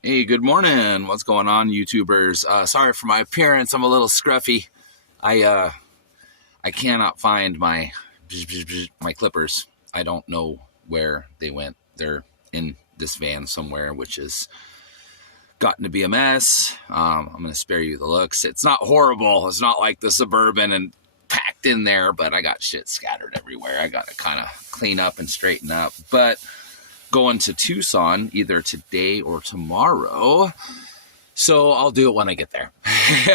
Hey, good morning. What's going on, YouTubers? Sorry for my appearance. I'm a little scruffy. I cannot find my clippers. I don't know where they went. They're in this van somewhere, which has gotten to be a mess. I'm going to spare you the looks. It's not horrible. It's not like the Suburban and packed in there, but I got shit scattered everywhere. I got to kind of clean up and straighten up. But going to Tucson either today or tomorrow. So I'll do it when I get there.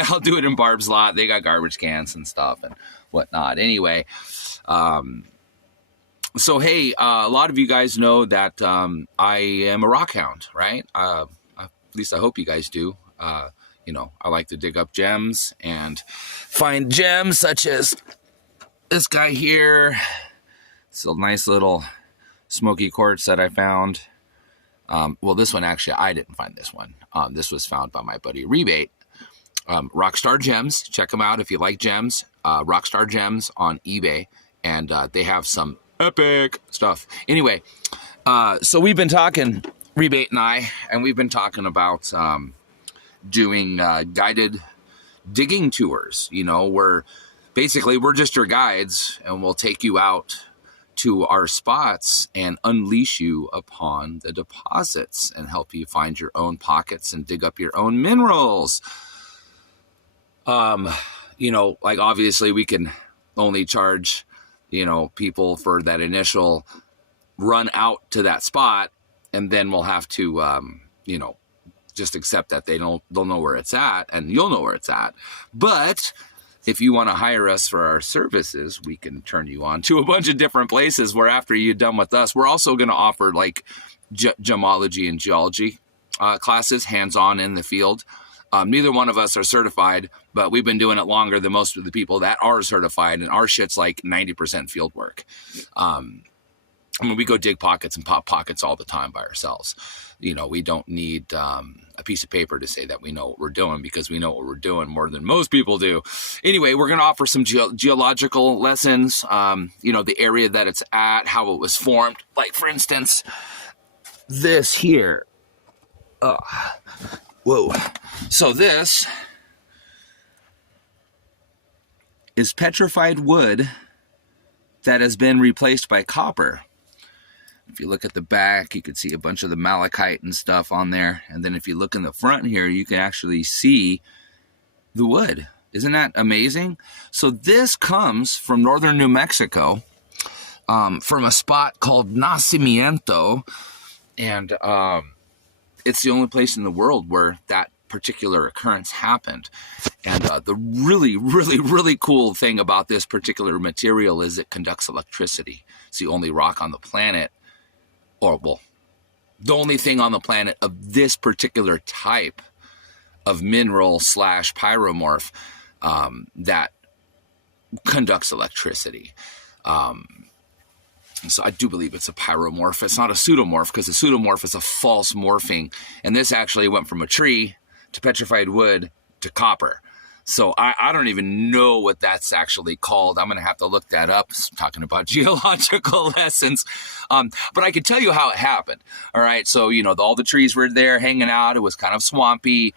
I'll do it in Barb's lot. They got garbage cans and stuff and whatnot. Anyway, so hey, a lot of you guys know that I am a rock hound, right? At least I hope you guys do. I like to dig up gems and find gems such as this guy here. It's a nice little smoky quartz that I found. Well, this one actually, I didn't find this one. This was found by my buddy Rebate. Rockstar Gems, check them out if you like gems. Rockstar Gems on eBay, and they have some epic stuff. Anyway, so we've been talking, Rebate and we've been talking about doing guided digging tours. Where basically we're just your guides, and we'll take you out to our spots and unleash you upon the deposits and help you find your own pockets and dig up your own minerals. Like obviously we can only charge, people for that initial run out to that spot, and then we'll have to, just accept that they'll know where it's at, and you'll know where it's at. But if you want to hire us for our services, we can turn you on to a bunch of different places where after you're done with us, we're also going to offer like gemology and geology classes, hands-on in the field. Neither one of us are certified, but we've been doing it longer than most of the people that are certified, and our shit's like 90% field work. We go dig pockets and pop pockets all the time by ourselves. We don't need a piece of paper to say that we know what we're doing, because we know what we're doing more than most people do. Anyway, we're going to offer some geological lessons, the area that it's at, how it was formed. Like, for instance, this here. Whoa. So this is petrified wood that has been replaced by copper. If you look at the back, you can see a bunch of the malachite and stuff on there. And then if you look in the front here, you can actually see the wood. Isn't that amazing? So this comes from northern New Mexico, from a spot called Nacimiento. And it's the only place in the world where that particular occurrence happened. And the really, really, really cool thing about this particular material is it conducts electricity. It's the only rock on the planet, the only thing on the planet of this particular type of mineral / pyromorph that conducts electricity. So I do believe it's a pyromorph. It's not a pseudomorph, because a pseudomorph is a false morphing. And this actually went from a tree to petrified wood to copper. So I don't even know what that's actually called. I'm going to have to look that up. I'm talking about geological lessons. But I can tell you how it happened. All right. So, all the trees were there hanging out. It was kind of swampy.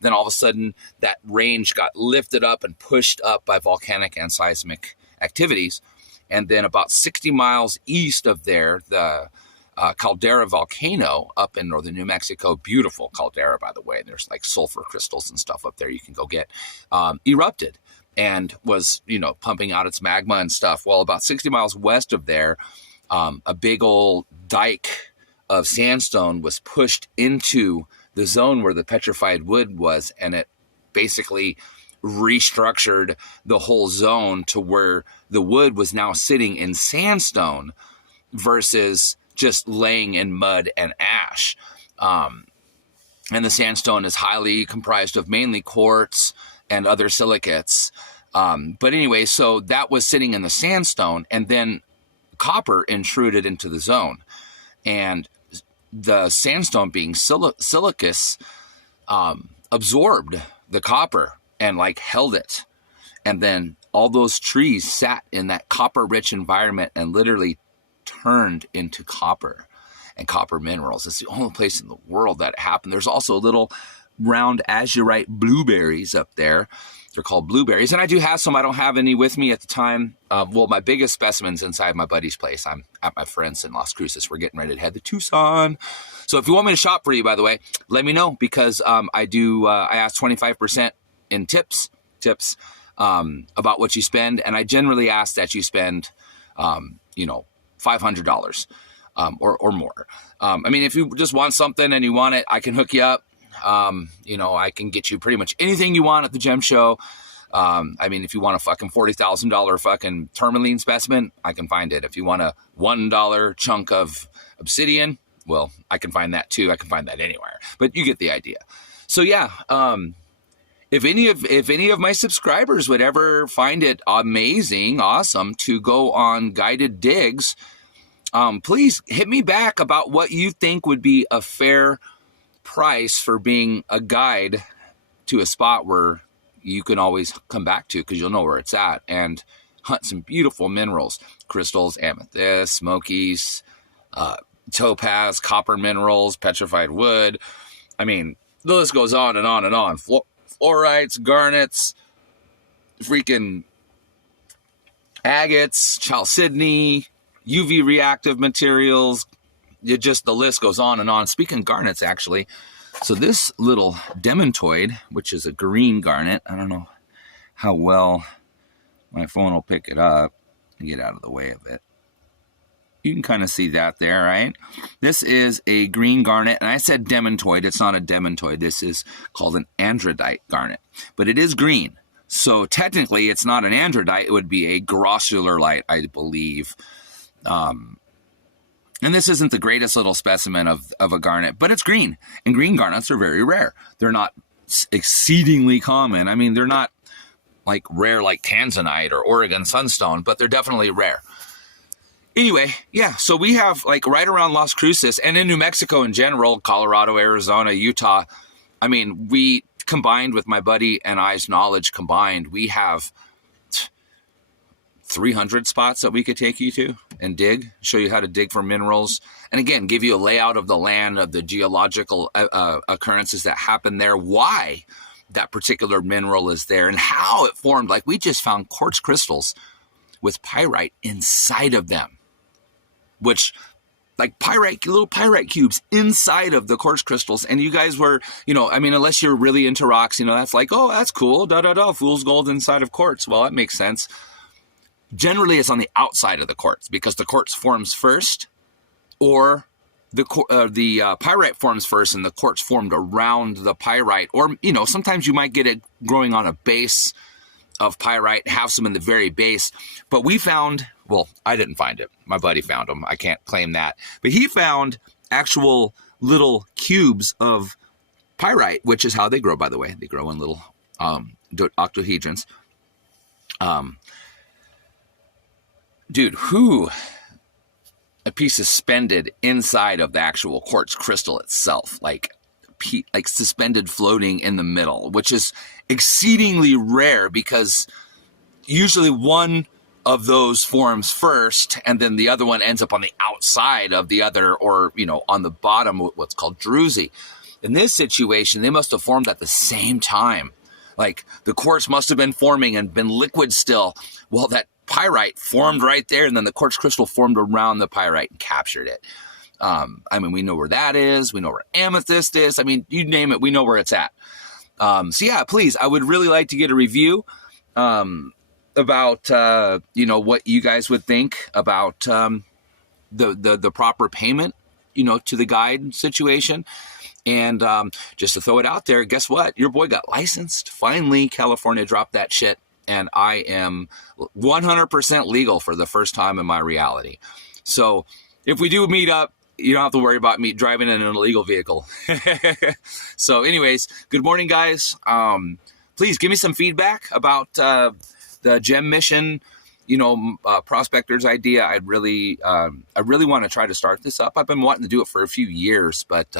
Then all of a sudden that range got lifted up and pushed up by volcanic and seismic activities. And then about 60 miles east of there, the Caldera volcano up in northern New Mexico, beautiful caldera, by the way. There's like sulfur crystals and stuff up there you can go get, erupted and was, pumping out its magma and stuff. Well, about 60 miles west of there, a big old dike of sandstone was pushed into the zone where the petrified wood was, and it basically restructured the whole zone to where the wood was now sitting in sandstone versus just laying in mud and ash. And the sandstone is highly comprised of mainly quartz and other silicates. But anyway, so that was sitting in the sandstone, and then copper intruded into the zone. And the sandstone, being silicous, absorbed the copper and held it. And then all those trees sat in that copper-rich environment and literally turned into copper. and copper minerals. It's the only place in the world that it happened. There's also little round azurite blueberries up there. They're called blueberries. And I do have some. I don't have any with me at the time. Well, my biggest specimen's inside my buddy's place. I'm at my friend's in Las Cruces. We're getting ready to head to Tucson. So if you want me to shop for you, by the way, let me know, because I ask 25% in tips about what you spend. And I generally ask that you spend, $500 or more. I mean, if you just want something and you want it, I can hook you up. I can get you pretty much anything you want at the gem show. I mean, if you want a fucking $40,000 fucking tourmaline specimen, I can find it. If you want a $1 chunk of obsidian, well, I can find that too. I can find that anywhere, but you get the idea. So yeah, if any of my subscribers would ever find it awesome to go on guided digs, please hit me back about what you think would be a fair price for being a guide to a spot where you can always come back to, because you'll know where it's at, and hunt some beautiful minerals, crystals, amethyst, smokies, topaz, copper minerals, petrified wood. I mean, the list goes on and on and on. Fluorites, garnets, freaking agates, chalcedony, UV reactive materials. The list goes on and on. Speaking of garnets, actually, so this little demantoid, which is a green garnet, I don't know how well my phone will pick it up and get out of the way of it. You can kind of see that there, right? This is a green garnet, and I said demantoid. It's not a demantoid. This is called an andradite garnet, but it is green. So technically, it's not an andradite. It would be a grossularite, I believe. And this isn't the greatest little specimen of a garnet, but it's green. And green garnets are very rare. They're not exceedingly common. I mean, they're not like rare like tanzanite or Oregon sunstone, but they're definitely rare. Anyway, yeah, so we have like right around Las Cruces and in New Mexico in general, Colorado, Arizona, Utah. I mean, we combined with my buddy and I's knowledge combined, we have 300 spots that we could take you to and dig, show you how to dig for minerals. And again, give you a layout of the land, of the geological occurrences that happen there, why that particular mineral is there and how it formed. Like we just found quartz crystals with pyrite inside of them, which like little pyrite cubes inside of the quartz crystals. And you guys were, I mean, unless you're really into rocks, that's like, oh, that's cool. Fool's gold inside of quartz. Well, that makes sense. Generally, it's on the outside of the quartz because the quartz forms first, or the pyrite forms first and the quartz formed around the pyrite. Or, sometimes you might get it growing on a base of pyrite, have some in the very base. But we found, well, I didn't find it. My buddy found them. I can't claim that. But he found actual little cubes of pyrite, which is how they grow, by the way. They grow in little octahedrons. Dude, a piece suspended inside of the actual quartz crystal itself, like suspended floating in the middle, which is exceedingly rare because usually one of those forms first and then the other one ends up on the outside of the other, or, on the bottom, what's called druzy. In this situation, they must have formed at the same time. Like the quartz must have been forming and been liquid still. Well, that pyrite formed right there, and then the quartz crystal formed around the pyrite and captured it. I mean, we know where that is. We know where amethyst is. I mean, you name it, we know where it's at. So yeah, please, I would really like to get a review about, what you guys would think about the proper payment, to the guide situation. And just to throw it out there, guess what? Your boy got licensed. Finally, California dropped that shit. And I am 100% legal for the first time in my reality. So if we do meet up, you don't have to worry about me driving in an illegal vehicle. So anyways, good morning, guys. Please give me some feedback about the gem mission, prospector's idea. I really want to try to start this up. I've been wanting to do it for a few years, but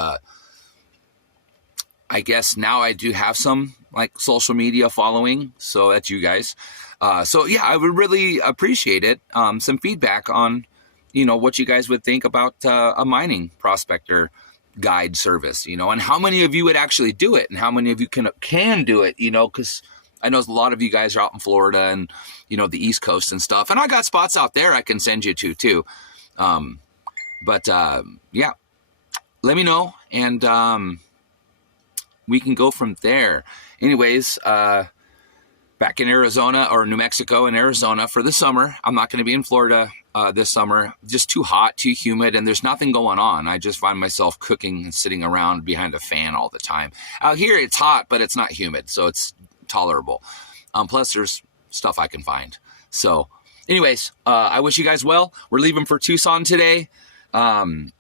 I guess now I do have some like social media following. So that's you guys. So yeah, I would really appreciate it. Some feedback on, what you guys would think about a mining prospector guide service, and how many of you would actually do it, and how many of you can do it, because I know a lot of you guys are out in Florida and, the East Coast and stuff. And I got spots out there I can send you to too. Yeah, let me know, and we can go from there. Anyways, back in Arizona, or New Mexico and Arizona for the summer. I'm not going to be in Florida this summer. Just too hot, too humid, and there's nothing going on. I just find myself cooking and sitting around behind a fan all the time. Out here, it's hot, but it's not humid, so it's tolerable. Plus, there's stuff I can find. So, anyways, I wish you guys well. We're leaving for Tucson today. And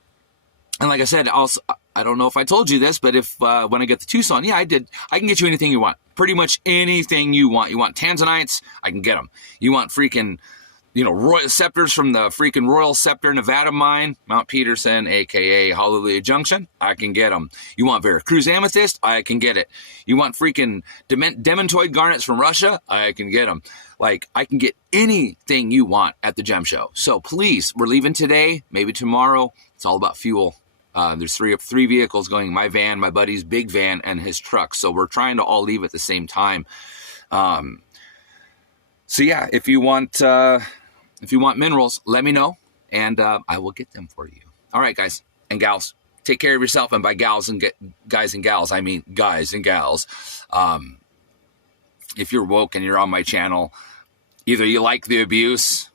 like I said, also, I don't know if I told you this, but if when I get to Tucson, yeah, I did. I can get you anything you want. Pretty much anything you want. You want tanzanites? I can get them. You want freaking, royal scepters from the freaking Royal Scepter Nevada mine, Mount Peterson, a.k.a. Hallelujah Junction? I can get them. You want Veracruz amethyst? I can get it. You want freaking demantoid garnets from Russia? I can get them. Like, I can get anything you want at the gem show. So please, we're leaving today, maybe tomorrow. It's all about fuel. There's three vehicles going, my van, my buddy's big van, and his truck. So we're trying to all leave at the same time. So yeah, if you want minerals, let me know, and I will get them for you. All right, guys and gals, take care of yourself. And by guys and gals, I mean guys and gals. If you're woke and you're on my channel, either you like the abuse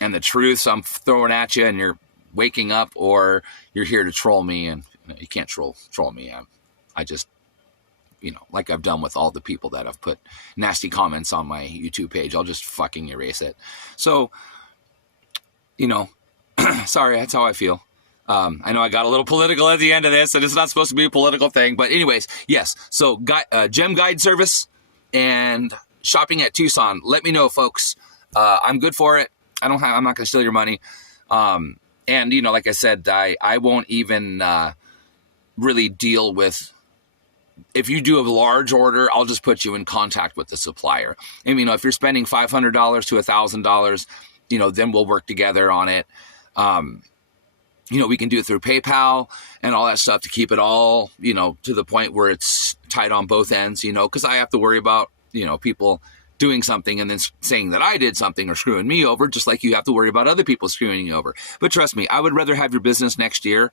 and the truths I'm throwing at you and you're waking up, or you're here to troll me, and you can't troll me. I just, like I've done with all the people that have put nasty comments on my YouTube page, I'll just fucking erase it. So, sorry, that's how I feel. I know I got a little political at the end of this, and it's not supposed to be a political thing, but anyways, yes. So, gem guide service and shopping at Tucson. Let me know, folks. I'm good for it. I'm not going to steal your money. And, like I said, I won't even really deal with, if you do a large order, I'll just put you in contact with the supplier. And, if you're spending $500 to $1,000, then we'll work together on it. We can do it through PayPal and all that stuff to keep it all, to the point where it's tight on both ends, because I have to worry about, people doing something and then saying that I did something or screwing me over, just like you have to worry about other people screwing you over. But trust me, I would rather have your business next year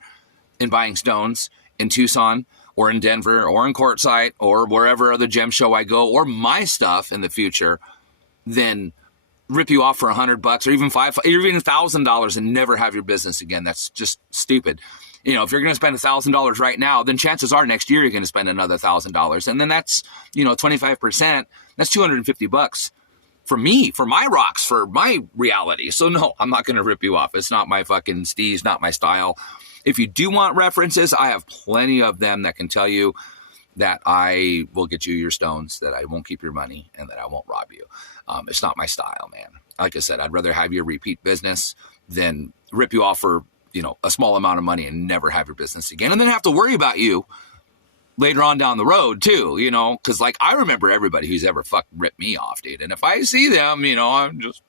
in buying stones in Tucson or in Denver or in Quartzsite or wherever other gem show I go, or my stuff in the future, than rip you off for $100 or even $1,000 and never have your business again. That's just stupid. If you're going to spend $1,000 right now, then chances are next year you're going to spend another $1,000. And then that's, 25%. That's $250 for me, for my rocks, for my reality. So no, I'm not going to rip you off. It's not my fucking steez, not my style. If you do want references, I have plenty of them that can tell you that I will get you your stones, that I won't keep your money, and that I won't rob you. It's not my style, man. Like I said, I'd rather have your repeat business than rip you off for, a small amount of money and never have your business again. And then have to worry about you later on down the road too, because like I remember everybody who's ever ripped me off, dude. And if I see them, I'm just,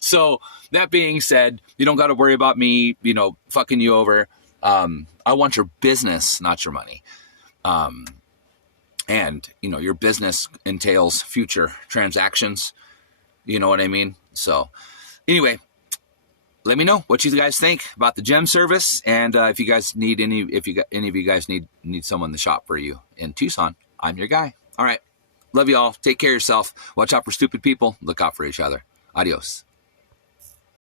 So that being said, you don't got to worry about me, fucking you over. I want your business, not your money. And, your business entails future transactions. You know what I mean? So anyway, let me know what you guys think about the gem service. And if you guys need any of you guys need someone to shop for you in Tucson, I'm your guy. All right. Love you all. Take care of yourself. Watch out for stupid people. Look out for each other. Adios.